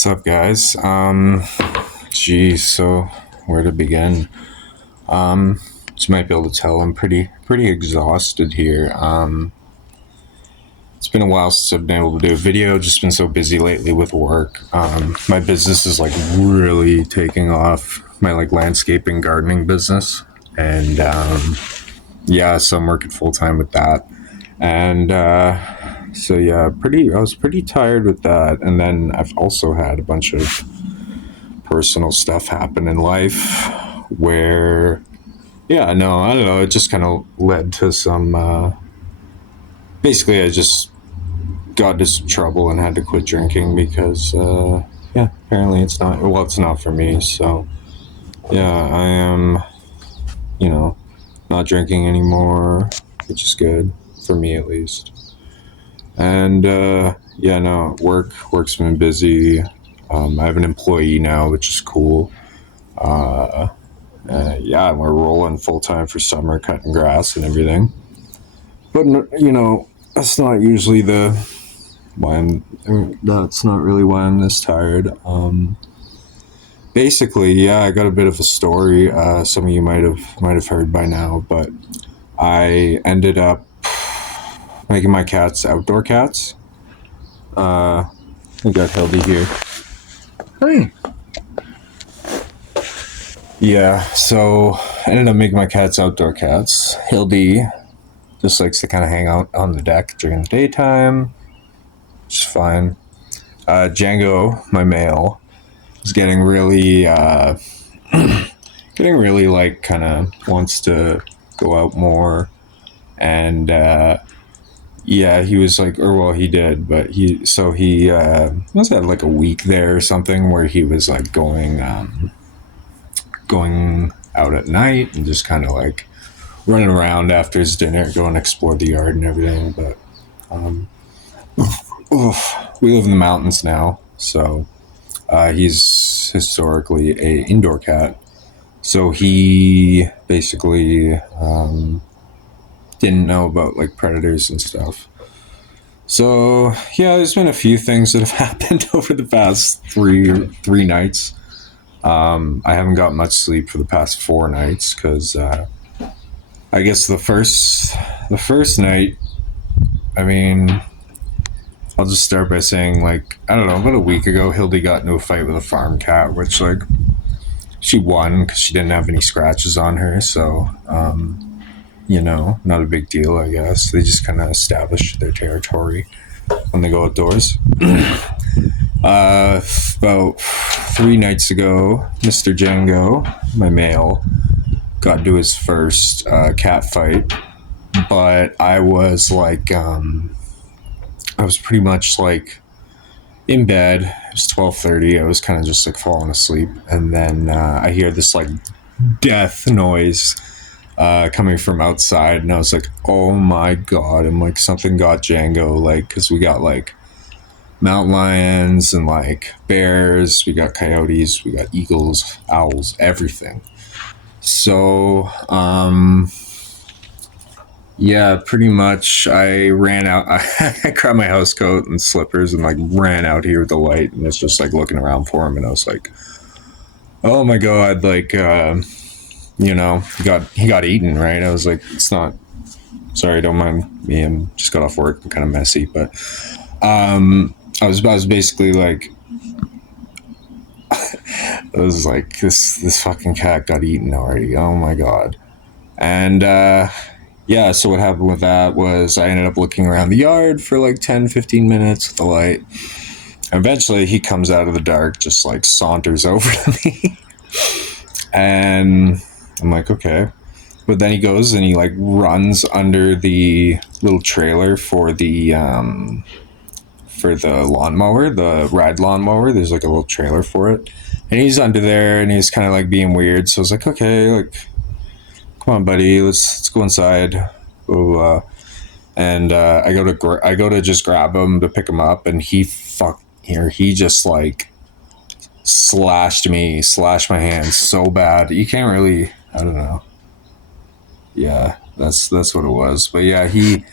What's up, guys? Geez, so where to begin? As you might be able to tell, I'm pretty exhausted here. It's been a while since I've been able to do a video. Just been so busy lately with work. My business is like really taking off. My like landscaping gardening business, and yeah, so I'm working full time with that. And so yeah, I was pretty tired with that, and then I've also had a bunch of personal stuff happen in life where, yeah, no, I don't know, it just kind of led to some, basically I just got into some trouble and had to quit drinking because, yeah, apparently it's not for me. So, yeah, I am, you know, not drinking anymore, which is good, for me at least. And, yeah, no, work's been busy. I have an employee now, which is cool. Uh, yeah, we're rolling full time for summer, cutting grass and everything. But that's not usually the why I'm. That's not really why I'm this tired. Basically, yeah, I got a bit of a story. Some of you might have heard by now, but I ended up making my cats outdoor cats. I got Hildy here. Hey. Yeah, so I ended up making my cats outdoor cats. Hildy just likes to kind of hang out on the deck during the daytime, which is fine. Django, my male, is getting really like kind of wants to go out more, and yeah, he was like, or well, he did, but he must have had like a week there or something where he was like going out at night and just kind of like running around after his dinner, go and explore the yard and everything. But we live in the mountains now, so he's historically a indoor cat. So he basically didn't know about like predators and stuff. So yeah, there's been a few things that have happened over the past three nights. I haven't got much sleep for the past 4 nights because I guess the first night, I mean, I'll just start by saying, like, I don't know, about a week ago, Hildy got into a fight with a farm cat, which, like, she won because she didn't have any scratches on her. So, not a big deal, I guess. They just kind of establish their territory when they go outdoors. About 3 nights ago, Mr. Django, my male, got into his first cat fight, but I was like, I was pretty much like in bed. It was 12:30. I was kind of just like falling asleep, and then I hear this like death noise coming from outside, and I was like, "Oh my god!" I'm like, something got Django, like, because we got like mountain lions and like bears, we got coyotes, we got eagles, owls, everything. So, yeah, pretty much I ran out. I grabbed my house coat and slippers and like ran out here with the light and was just like looking around for him. And I was like, oh my God, like, he got eaten, right? I was like, it's not, sorry, don't mind me. I'm just got off work. I'm kind of messy, but I was basically like, I was like, this fucking cat got eaten already. Oh my God. And yeah, so what happened with that was I ended up looking around the yard for like 10, 15 minutes with the light. Eventually he comes out of the dark, just like saunters over to me. And I'm like, okay. But then he goes and he like runs under the little trailer for the lawnmower, the ride lawnmower. There's like a little trailer for it. And he's under there and he's kind of like being weird. So I was like, okay, like, come on, buddy, let's go inside. And I go to just grab him to pick him up, and he just like slashed my hand so bad. You can't really, I don't know. Yeah, that's what it was. But yeah, he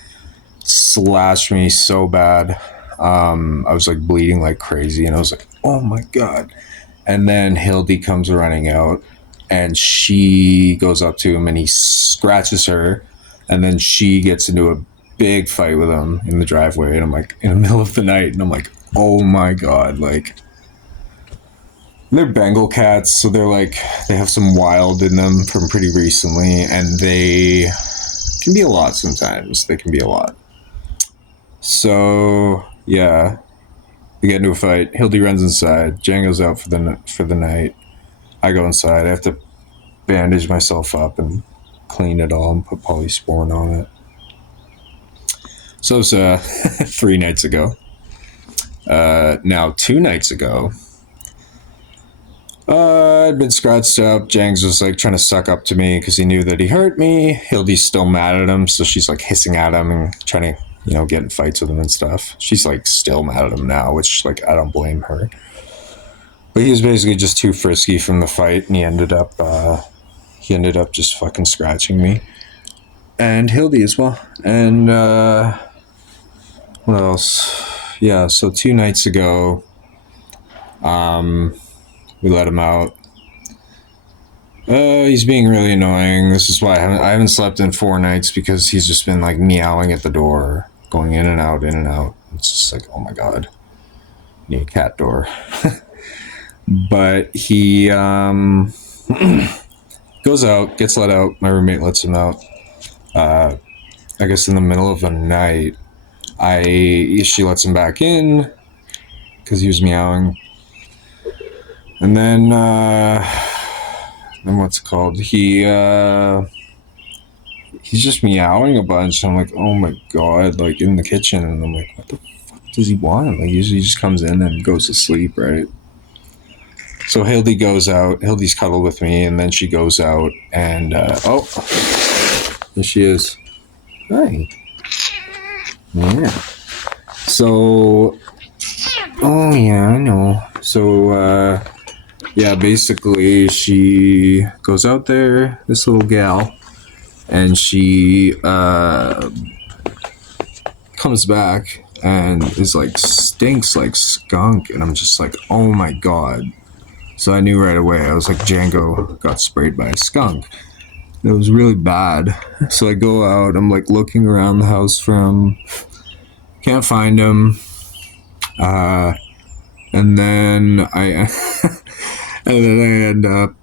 slashed me so bad. I was like bleeding like crazy, and I was like, oh my God. And then Hildy comes running out and she goes up to him and he scratches her. And then she gets into a big fight with him in the driveway. And I'm like, in the middle of the night. And I'm like, oh my God. Like, they're Bengal cats. So they're like, they have some wild in them from pretty recently. And they can be a lot sometimes. They can be a lot. So, yeah. We get into a fight. Hildy runs inside. Django's out for the night. I go inside. I have to bandage myself up and clean it all and put polysporin on it. So it was 3 nights ago. Now 2 nights ago, I'd been scratched up. Jang's was like trying to suck up to me because he knew that he hurt me. Hildy's still mad at him, so she's like hissing at him and trying to, get in fights with him and stuff. She's like still mad at him now, which like I don't blame her. But he was basically just too frisky from the fight, and he ended up just fucking scratching me. And Hildy as well. And what else? Yeah, so 2 nights ago, we let him out. He's being really annoying. This is why I haven't slept in 4 nights, because he's just been like meowing at the door, going in and out, in and out. It's just like, oh my God, need a cat door. But he goes out, gets let out. My roommate lets him out. I guess in the middle of the night, she lets him back in because he was meowing. And then what's it called? He's just meowing a bunch. I'm like, oh my God, like in the kitchen. And I'm like, what the fuck does he want? Like usually he just comes in and goes to sleep, right? So Hildy goes out. Hildy's cuddled with me, and then she goes out and oh, there she is. Hi. Yeah. So, oh yeah, I know. So, yeah, basically she goes out there, this little gal, and she comes back and is like, stinks like skunk, and I'm just like, oh my God. So I knew right away. I was like, Django got sprayed by a skunk. It was really bad. So I go out, I'm like looking around the house for him. Can't find him. And then I end up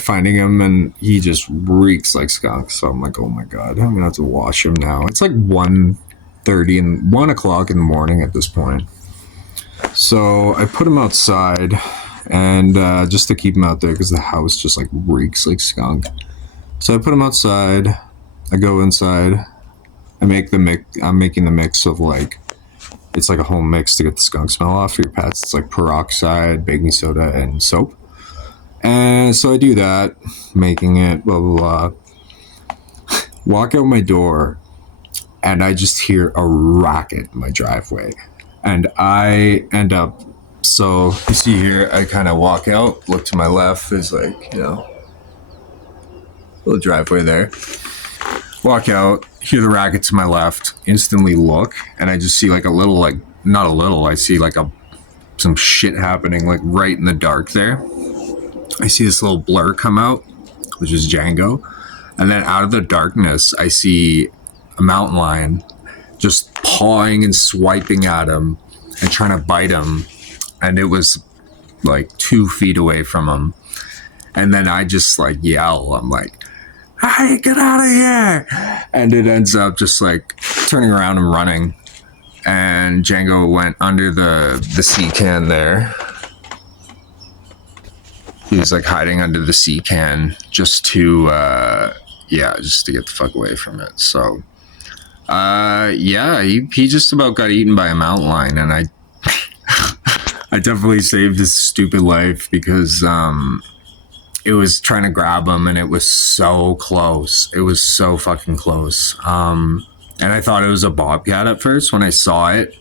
finding him, and he just reeks like skunk. So I'm like, oh my God, I'm gonna have to wash him now. It's like 1:30 and 1 o'clock in the morning at this point. So I put him outside, and just to keep him out there because the house just like reeks like skunk. So I put him outside. I go inside. I'm making the mix of like, it's like a home mix to get the skunk smell off for your pets. It's like peroxide, baking soda, and soap. And so I do that, making it, blah, blah, blah. Walk out my door, and I just hear a racket in my driveway. And I end up, so you see here, I kind of walk out, look to my left, there's like, little driveway there. Walk out, hear the racket to my left, instantly look, and I just see like a little, like, not a little, I see like some shit happening like right in the dark there. I see this little blur come out, which is Django. And then out of the darkness, I see a mountain lion just pawing and swiping at him and trying to bite him. And it was like 2 feet away from him. And then I just like yell, I'm like, hey, get out of here. And it ends up just like turning around and running. And Django went under the sea can there. He was like hiding under the sea can just to get the fuck away from it. So he just about got eaten by a mountain lion, and I I definitely saved his stupid life because it was trying to grab him, and it was so close. It was so fucking close. And I thought it was a bobcat at first when I saw it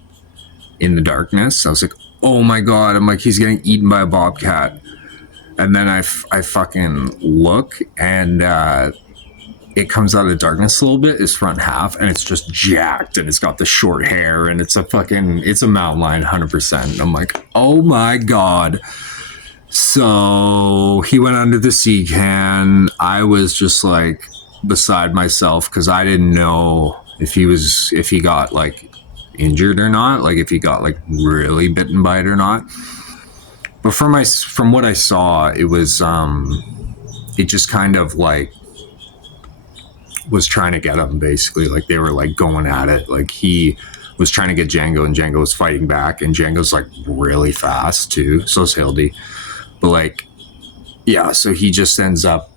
in the darkness. I was like, oh my God. I'm like, he's getting eaten by a bobcat. And then I fucking look, and it comes out of the darkness a little bit, his front half, and it's just jacked, and it's got the short hair, and it's a mountain lion 100%. I'm like, oh my God. So he went under the sea can. I was just like beside myself because I didn't know if he got like injured or not, like if he got like really bitten by it or not. But from what I saw, it was it just kind of like was trying to get him, basically. Like they were like going at it. Like he was trying to get Django, and Django was fighting back, and Django's like really fast too. So is Hildy. But like, yeah, so he just ends up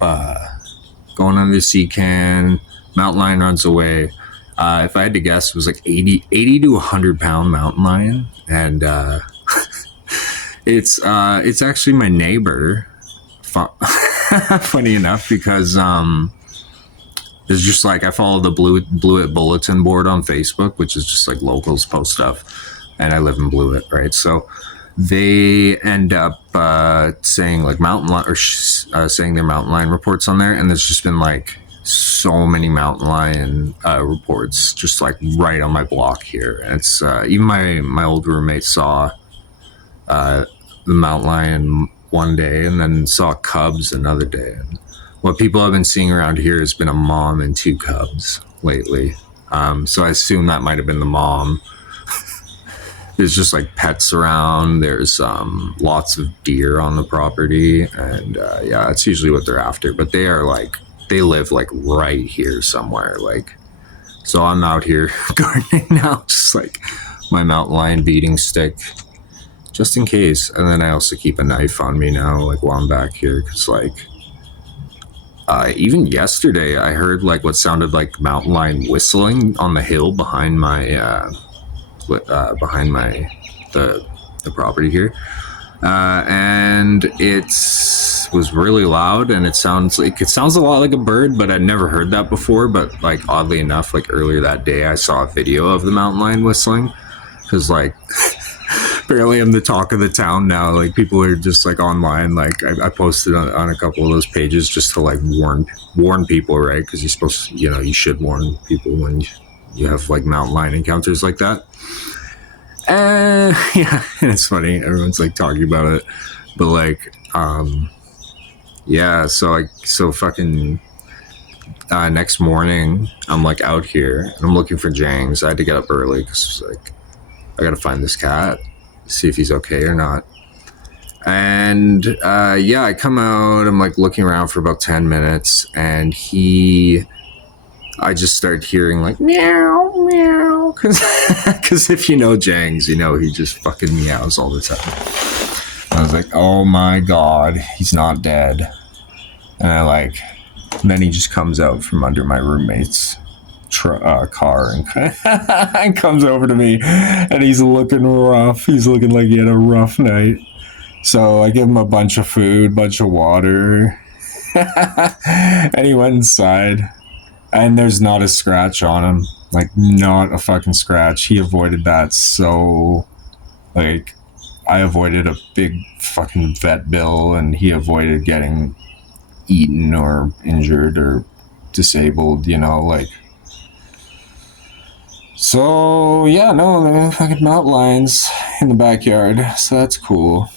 going under the sea can. Mountain lion runs away. If I had to guess, it was like 80 to 100-pound mountain lion. And it's actually my neighbor. Funny enough, because it's just like I follow the Blewett bulletin board on Facebook, which is just like locals post stuff, and I live in Blewett, right? So they end up saying like mountain lion, or saying their mountain lion reports on there, and there's just been like so many mountain lion reports just like right on my block here. And it's even my old roommate saw the mountain lion one day, and then saw cubs another day. And what people have been seeing around here has been a mom and 2 cubs lately. So I assume that might have been the mom. There's just like pets around. There's lots of deer on the property, and yeah, that's usually what they're after. But they live like right here somewhere. Like, so I'm out here gardening now, just like my mountain lion beating stick, just in case. And then I also keep a knife on me now, like while I'm back here, because like even yesterday I heard like what sounded like mountain lion whistling on the hill behind my the property here, and it was really loud, and it sounds a lot like a bird, but I'd never heard that before. But like oddly enough, like earlier that day I saw a video of the mountain lion whistling, because like apparently I'm the talk of the town now. Like people are just like online, like I posted on a couple of those pages just to like warn people, right? Because you're supposed to, you should warn people when you have like mountain lion encounters like that. Yeah, and it's funny, everyone's like talking about it, but like yeah, so fucking next morning I'm like out here and I'm looking for Jangs. I had to get up early because like I gotta find this cat, see if he's okay or not. And yeah, I come out, I'm like looking around for about 10 minutes, and I just start hearing like meow, meow, because if you know Jangs, he just fucking meows all the time. I was like, oh my God, he's not dead. And then he just comes out from under my roommate's car and comes over to me, and he's looking rough. He's looking like he had a rough night. So I give him a bunch of food, bunch of water, and he went inside. And there's not a scratch on him. Like, not a fucking scratch. He avoided that. So, like, I avoided a big fucking vet bill, and he avoided getting eaten or injured or disabled, like. So, yeah, no, there are fucking mountain lions in the backyard. So that's cool.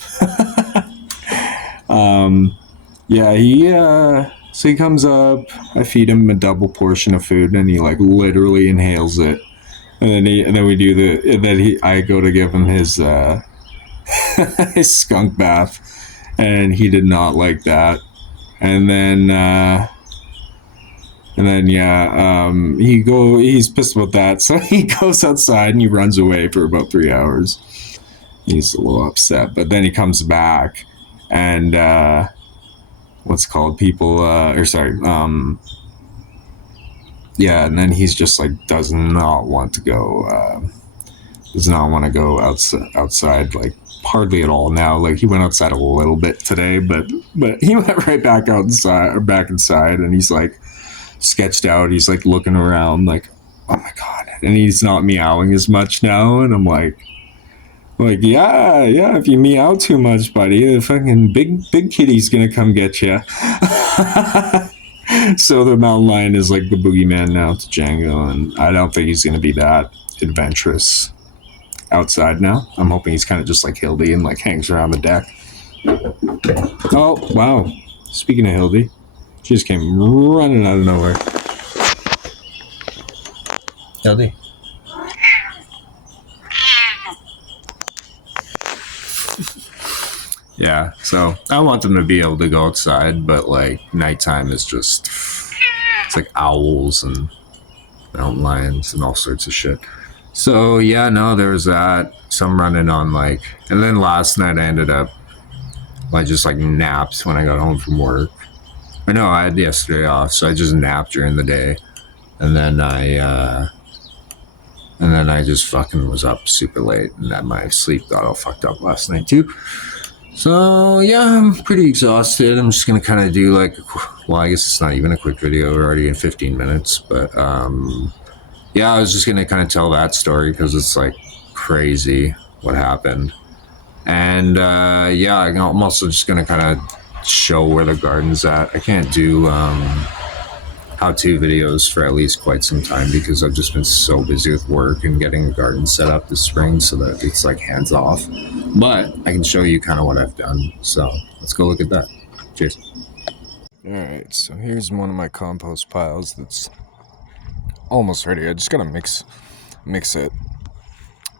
Yeah, so he comes up, I feed him a double portion of food, and he like literally inhales it. And then I go to give him his his skunk bath, and he did not like that. And then yeah, he's pissed about that, so he goes outside and he runs away for about 3 hours. He's a little upset, but then he comes back, and yeah, and then he's just like does not want to go outside like hardly at all now. Like he went outside a little bit today, but he went right back inside, and he's like sketched out. He's like looking around like, oh my God, and he's not meowing as much now, and I'm like, yeah, if you meow too much, buddy, the fucking big kitty's gonna come get you. So the mountain lion is like the boogeyman now to Django, and I don't think he's going to be that adventurous outside now. I'm hoping he's kind of just like Hildy and like hangs around the deck. Oh, wow. Speaking of Hildy, she just came running out of nowhere. Hildy. Yeah, so I want them to be able to go outside, but like nighttime is just, it's like owls and mountain lions and all sorts of shit. So yeah, no, there was that. Some running on like, and then last night I ended up, I just like napped when I got home from work. I know I had yesterday off, so I just napped during the day, and then I just fucking was up super late, and then my sleep got all fucked up last night too. So yeah, I'm pretty exhausted. I'm just gonna kind of do like, well, I guess it's not even a quick video. We're already in 15 minutes, but yeah, I was just gonna kind of tell that story because it's like crazy what happened, and yeah, I'm also just gonna kind of show where the garden's at. I can't do how-to videos for at least quite some time because I've just been so busy with work and getting a garden set up this spring so that it's like hands off. But I can show you kind of what I've done. So let's go look at that. Cheers. All right, so here's one of my compost piles that's almost ready. I just gotta mix it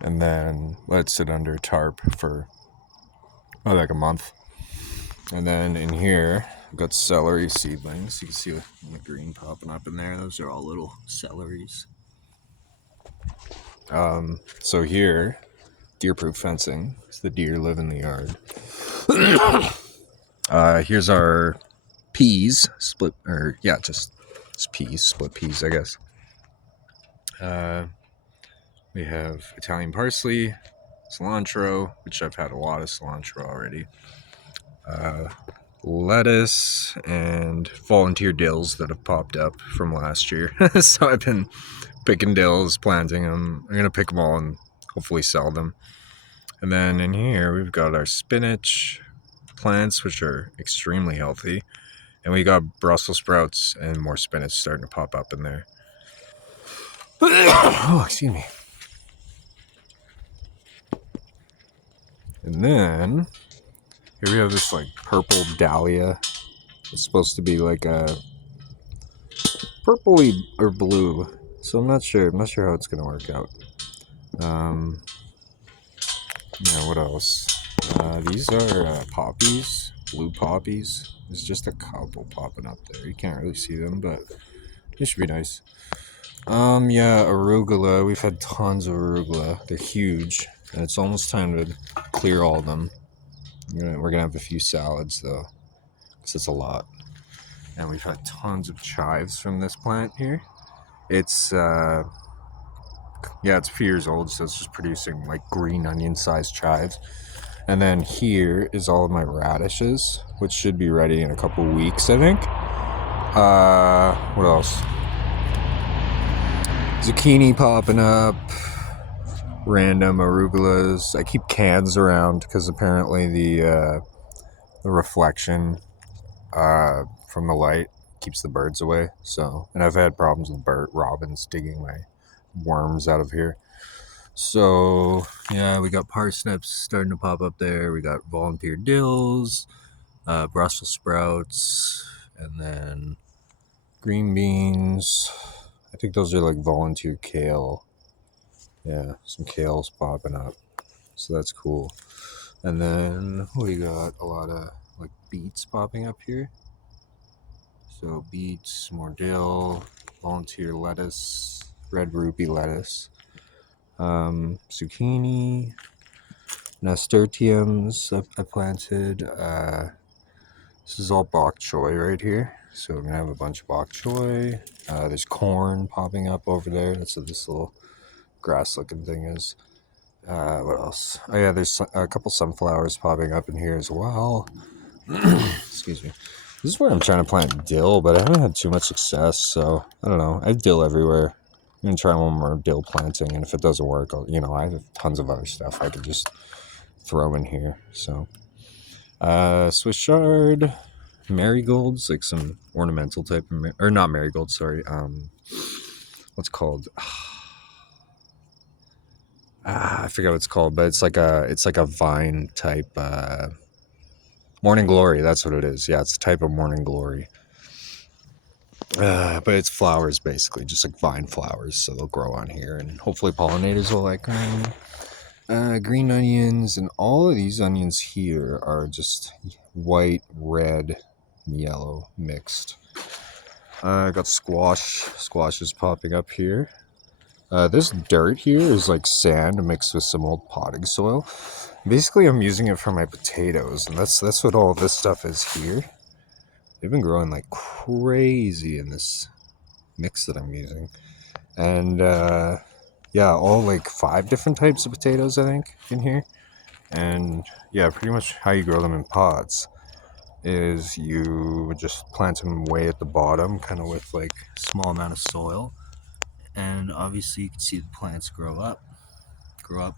and then let it sit under a tarp for like a month. And then in here, I've got celery seedlings. You can see the green popping up in there. Those are all little celeries. So here, deer-proof fencing, because the deer live in the yard. Here's our peas, split peas, I guess. We have Italian parsley, cilantro, which I've had a lot of cilantro already. Lettuce and volunteer dills that have popped up from last year. So I've been picking dills, planting them. I'm gonna pick them all and hopefully sell them. And then in here we've got our spinach plants, which are extremely healthy, and we got Brussels sprouts and more spinach starting to pop up in there. Oh, excuse me. And then here we have this like purple dahlia. It's supposed to be like a purpley or blue, so I'm not sure how it's gonna work out. Yeah, what else? These are poppies, blue poppies. There's just a couple popping up there. You can't really see them, but they should be nice. Yeah, arugula. We've had tons of arugula. They're huge, and it's almost time to clear all of them. We're gonna have a few salads though, because it's a lot. And we've had tons of chives from this plant here. It's it's a few years old, so it's just producing like green onion-sized chives. And then here is all of my radishes, which should be ready in a couple weeks, I think. What else? Zucchini popping up. Random arugulas. I keep cans around because apparently the reflection from the light keeps the birds away. So, and I've had problems with robins digging my worms out of here. So yeah, we got parsnips starting to pop up there. We got volunteer dills, Brussels sprouts, and then green beans. I think those are like volunteer kale. Yeah, some kale's popping up, so that's cool. And then we got a lot of like beets popping up here. So beets, more dill, volunteer lettuce, red rupee lettuce, zucchini, nasturtiums I planted. This is all bok choy right here. So we're gonna have a bunch of bok choy. There's corn popping up over there. That's what this little grass-looking thing is. What else? Oh yeah, there's a couple sunflowers popping up in here as well. Excuse me. This is where I'm trying to plant dill, but I haven't had too much success, so I don't know. I have dill everywhere. I'm gonna try one more dill planting, and if it doesn't work, I have tons of other stuff I could just throw in here. So, Swiss chard, marigolds, like some ornamental type of or not marigolds, sorry. What's it called? I forget what it's called, but it's like a vine type morning glory. That's what it is. Yeah, it's a type of morning glory. But it's flowers basically, just like vine flowers, so they'll grow on here, and hopefully pollinators will like them. Green onions, and all of these onions here are just white, red, and yellow mixed. I got squash. Squash is popping up here. This dirt here is like sand mixed with some old potting soil. Basically, I'm using it for my potatoes, and that's what all this stuff is here. They've been growing like crazy in this mix that I'm using. And yeah, all like 5 different types of potatoes, I think, in here. And yeah, pretty much how you grow them in pots is you just plant them way at the bottom, kind of with like a small amount of soil. And obviously you can see the plants grow up. You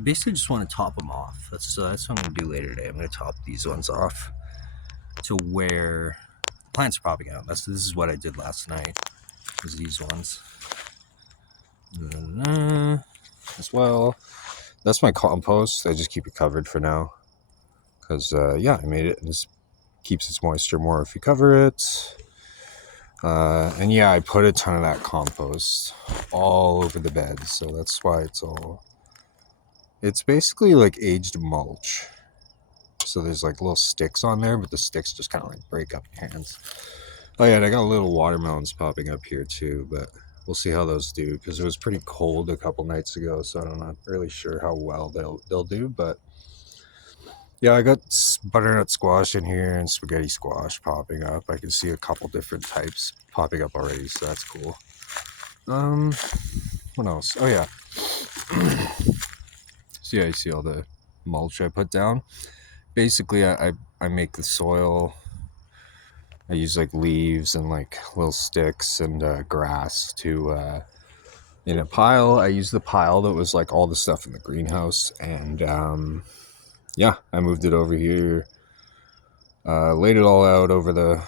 basically just want to top them off. That's what I'm going to do later today. I'm going to top these ones off to where plants are popping out. This is what I did last night, was these ones. As well. That's my compost. I just keep it covered for now. Because, yeah, I made it. And this keeps its moisture more if you cover it. And yeah, I put a ton of that compost all over the bed. So that's why it's basically like aged mulch. So there's like little sticks on there, but the sticks just kind of like break up your hands. Oh yeah, and I got little watermelons popping up here too, but we'll see how those do, because it was pretty cold a couple nights ago, so I'm not really sure how well they'll do. But yeah, I got butternut squash in here and spaghetti squash popping up. I can see a couple different types popping up already, so that's cool. What else? Oh yeah. So yeah, you see all the mulch I put down. Basically, I make the soil. I use like leaves and like little sticks and grass to in a pile. I used the pile that was like all the stuff in the greenhouse, and yeah, I moved it over here. Laid it all out over the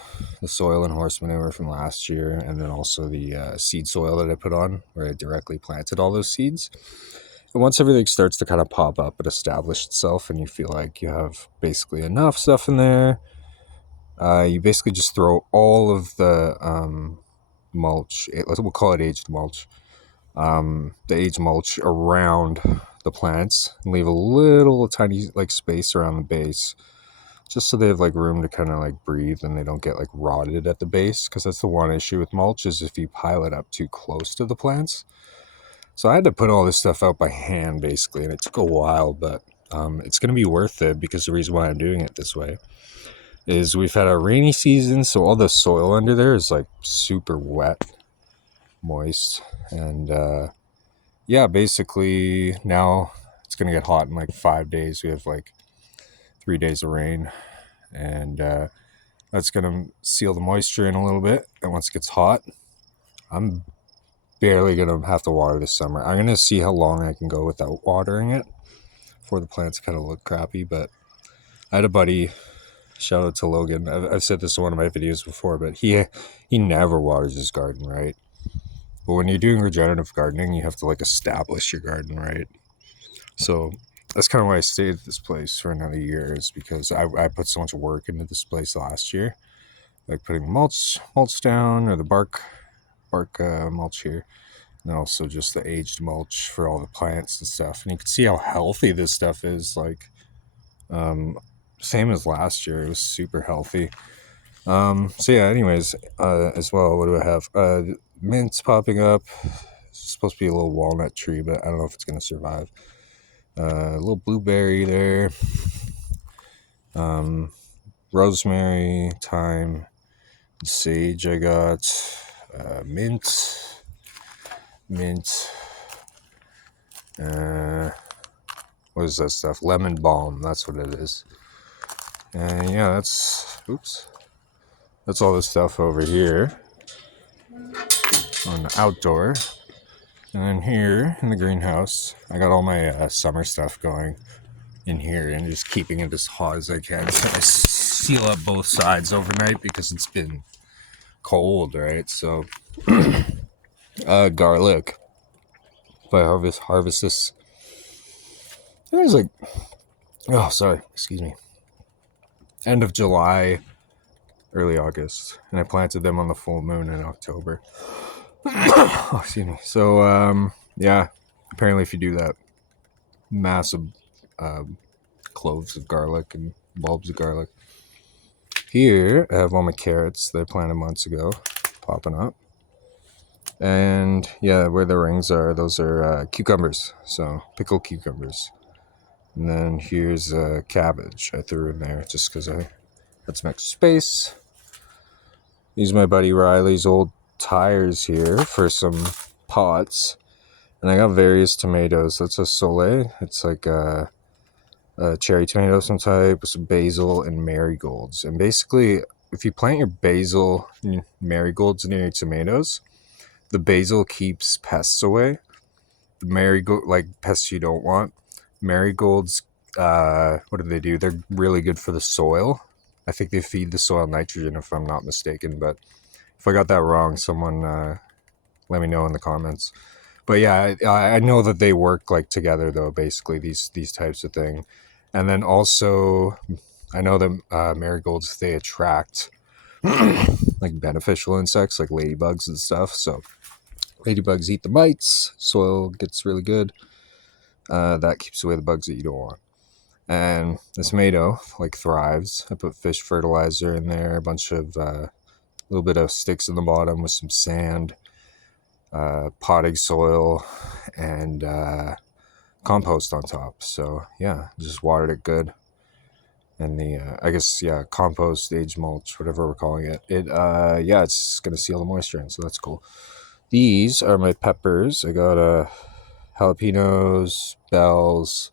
soil and horse manure from last year, and then also the seed soil that I put on, where I directly planted all those seeds. And once everything starts to kind of pop up and establish itself, and you feel like you have basically enough stuff in there, you basically just throw all of the mulch, we'll call it aged mulch, the aged mulch around the plants, and leave a little tiny like space around the base, just so they have like room to kind of like breathe and they don't get like rotted at the base, because that's the one issue with mulch, is if you pile it up too close to the plants. So I had to put all this stuff out by hand basically, and it took a while, but it's going to be worth it, because the reason why I'm doing it this way is we've had a rainy season, so all the soil under there is like super wet, moist, and yeah, basically now it's going to get hot in like 5 days. We have like 3 days of rain, and that's going to seal the moisture in a little bit. And once it gets hot, I'm barely going to have to water this summer. I'm going to see how long I can go without watering it before the plants kind of look crappy. But I had a buddy, shout out to Logan, I've said this in one of my videos before, but he never waters his garden right. But when you're doing regenerative gardening, you have to like establish your garden right. So that's kind of why I stayed at this place for another year, is because I put so much work into this place last year, like putting mulch down, or the bark mulch here, and also just the aged mulch for all the plants and stuff. And you can see how healthy this stuff is. Like, same as last year, it was super healthy. So yeah, anyways, as well, what do I have? Mint's popping up. It's supposed to be a little walnut tree, but I don't know if it's going to survive. A little blueberry there. Rosemary, thyme, sage I got. Mint. What is that stuff? Lemon balm, that's what it is. And yeah, that's all this stuff over here on the outdoor. And then here in the greenhouse, I got all my summer stuff going. in here and just keeping it as hot as I can. So I seal up both sides overnight because it's been cold, right? So garlic. If I harvest this, it was like, oh, sorry, excuse me, end of July, early August, and I planted them on the full moon in October. Oh, excuse me. So yeah, apparently if you do that, massive cloves of garlic and bulbs of garlic. Here I have all my carrots that I planted months ago popping up. And yeah, where the rings are, those are cucumbers. So pickled cucumbers. And then here's cabbage I threw in there just because I had some extra space. Use my buddy Riley's old tires here for some pots. And I got various tomatoes. That's a Soleil. It's like a cherry tomato some type with some basil and marigolds. And basically, if you plant your basil and marigolds near your tomatoes, the basil keeps pests away. The marigold, like pests you don't want. Marigolds, what do they do? They're really good for the soil. I think they feed the soil nitrogen, if I'm not mistaken. But if I got that wrong, someone let me know in the comments. But yeah, I know that they work like together though. Basically, these types of thing, and then also I know that marigolds, they attract like beneficial insects like ladybugs and stuff. So ladybugs eat the mites, soil gets really good. That keeps away the bugs that you don't want. And the tomato like thrives. I put fish fertilizer in there, a bunch of little bit of sticks in the bottom with some sand, potting soil, and compost on top. So yeah, just watered it good. And the I guess yeah, compost, age mulch, whatever we're calling it. Yeah, it's gonna seal the moisture in, so that's cool. These are my peppers. I got jalapenos, bells.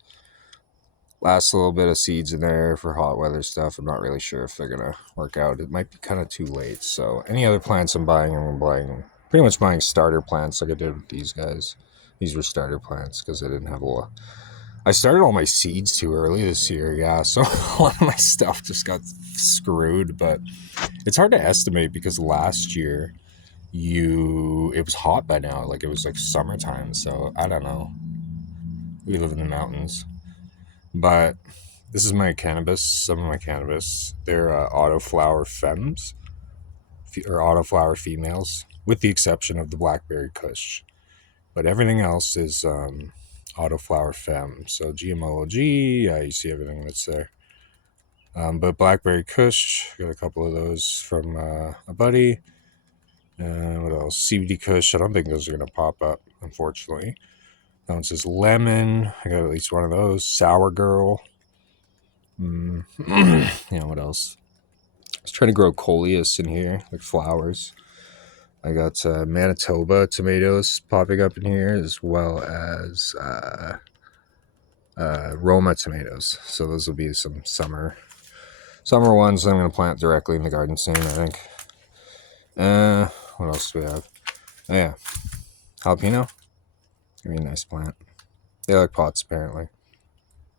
Last little bit of seeds in there for hot weather stuff. I'm not really sure if they're gonna work out. It might be kind of too late. So any other plants I'm buying pretty much buying starter plants like I did with these guys. These were starter plants because I didn't have a lot. I started all my seeds too early this year, yeah. So a lot of my stuff just got screwed. But it's hard to estimate because last year it was hot by now. Like it was like summertime. So I don't know. We live in the mountains. But this is my cannabis. Some of my cannabis. They're autoflower femmes or autoflower females, with the exception of the blackberry kush. But everything else is autoflower femme. So GMOLG, yeah, you see everything that's there. But blackberry kush, got a couple of those from a buddy. What else? CBD kush. I don't think those are gonna pop up, unfortunately. That one says lemon. I got at least one of those. Sour girl. What else? I was trying to grow coleus in here, like flowers. I got Manitoba tomatoes popping up in here, as well as Roma tomatoes. So those will be some summer ones that I'm going to plant directly in the garden soon, I think. What else do we have? Oh yeah, jalapeno. Gonna be a nice plant. They like pots apparently.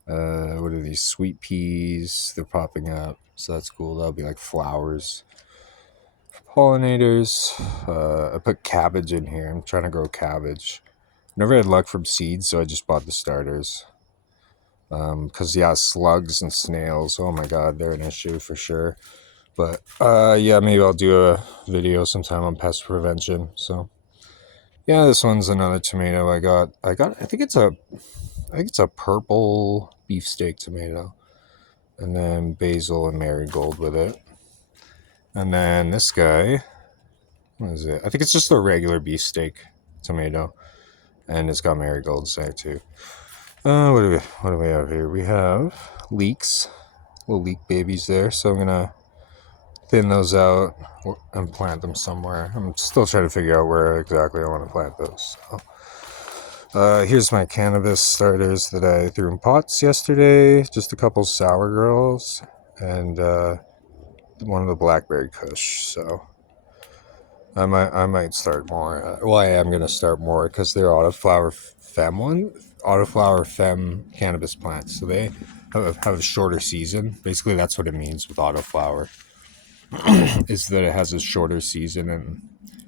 What are these? Sweet peas. They're popping up, so that's cool. That'll be like flowers. Pollinators. I put cabbage in here. I'm trying to grow cabbage. Never had luck from seeds, so I just bought the starters. Because yeah, slugs and snails, oh my god, they're an issue for sure. But yeah, maybe I'll do a video sometime on pest prevention. So yeah, this one's another tomato I got. I think it's a purple beefsteak tomato, and then basil and marigold with it. And then this guy, what is it? I think it's just a regular beefsteak tomato, and it's got marigolds there too. What do we have here? We have leeks, little leek babies there. So I'm gonna thin those out and plant them somewhere. I'm still trying to figure out where exactly I want to plant those. So, here's my cannabis starters that I threw in pots yesterday. Just a couple sour girls and one of the blackberry kush. So I might start more. Well, I am gonna start more because they're autoflower femme cannabis plants. So they have a shorter season. Basically, that's what it means with autoflower, is that it has a shorter season, and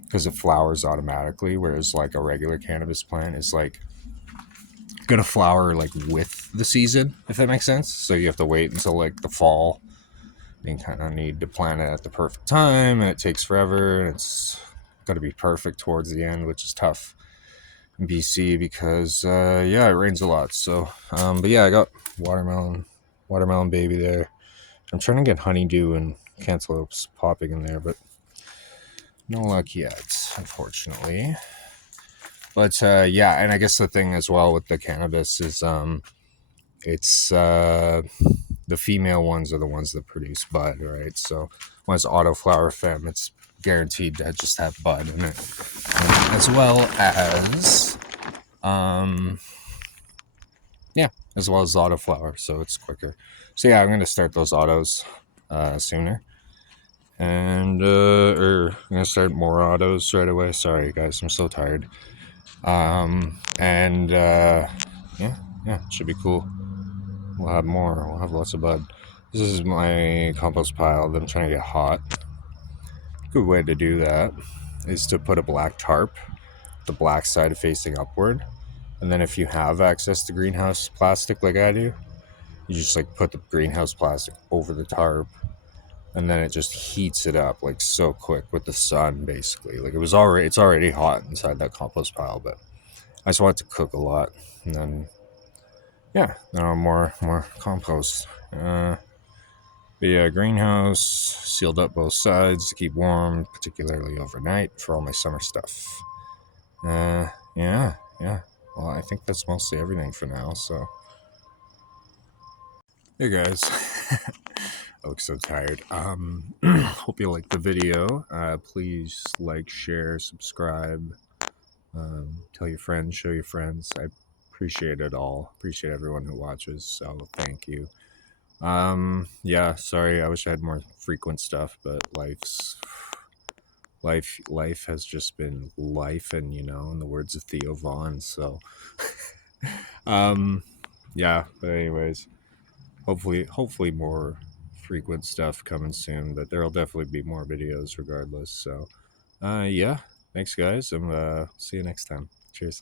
because it flowers automatically, whereas like a regular cannabis plant is like gonna flower like with the season, if that makes sense. So you have to wait until like the fall. You kind of need to plant it at the perfect time, and it takes forever. And it's got to be perfect towards the end, which is tough in BC because yeah, it rains a lot. So, but yeah, I got watermelon baby there. I'm trying to get honeydew and cantaloupes popping in there, but no luck yet, unfortunately. But yeah, and I guess the thing as well with the cannabis is it's the female ones are the ones that produce bud, right? So when it's autoflower fem, it's guaranteed to just have bud in it, as well as yeah, as well as autoflower, so it's quicker. So yeah, I'm gonna start those autos sooner, and or I'm gonna start more autos right away. Sorry guys, I'm so tired. And yeah, it should be cool. We'll have more. We'll have lots of bud. This is my compost pile that I'm trying to get hot. Good way to do that is to put a black tarp, the black side facing upward. And then if you have access to greenhouse plastic like I do, you just like put the greenhouse plastic over the tarp, and then it just heats it up like so quick with the sun basically. Like it's already hot inside that compost pile, but I just want it to cook a lot. And then yeah, more compost. But yeah, greenhouse, sealed up both sides to keep warm, particularly overnight for all my summer stuff. Yeah. Well, I think that's mostly everything for now, so. Hey guys. I look so tired. Hope you liked the video. Please like, share, subscribe, tell your friends, show your friends. I appreciate it all. Appreciate everyone who watches, so thank you. Yeah, sorry, I wish I had more frequent stuff, but life has just been life, and in the words of Theo Vaughn, so yeah, but anyways, hopefully more frequent stuff coming soon, but there'll definitely be more videos regardless. So yeah, thanks guys, and see you next time. Cheers.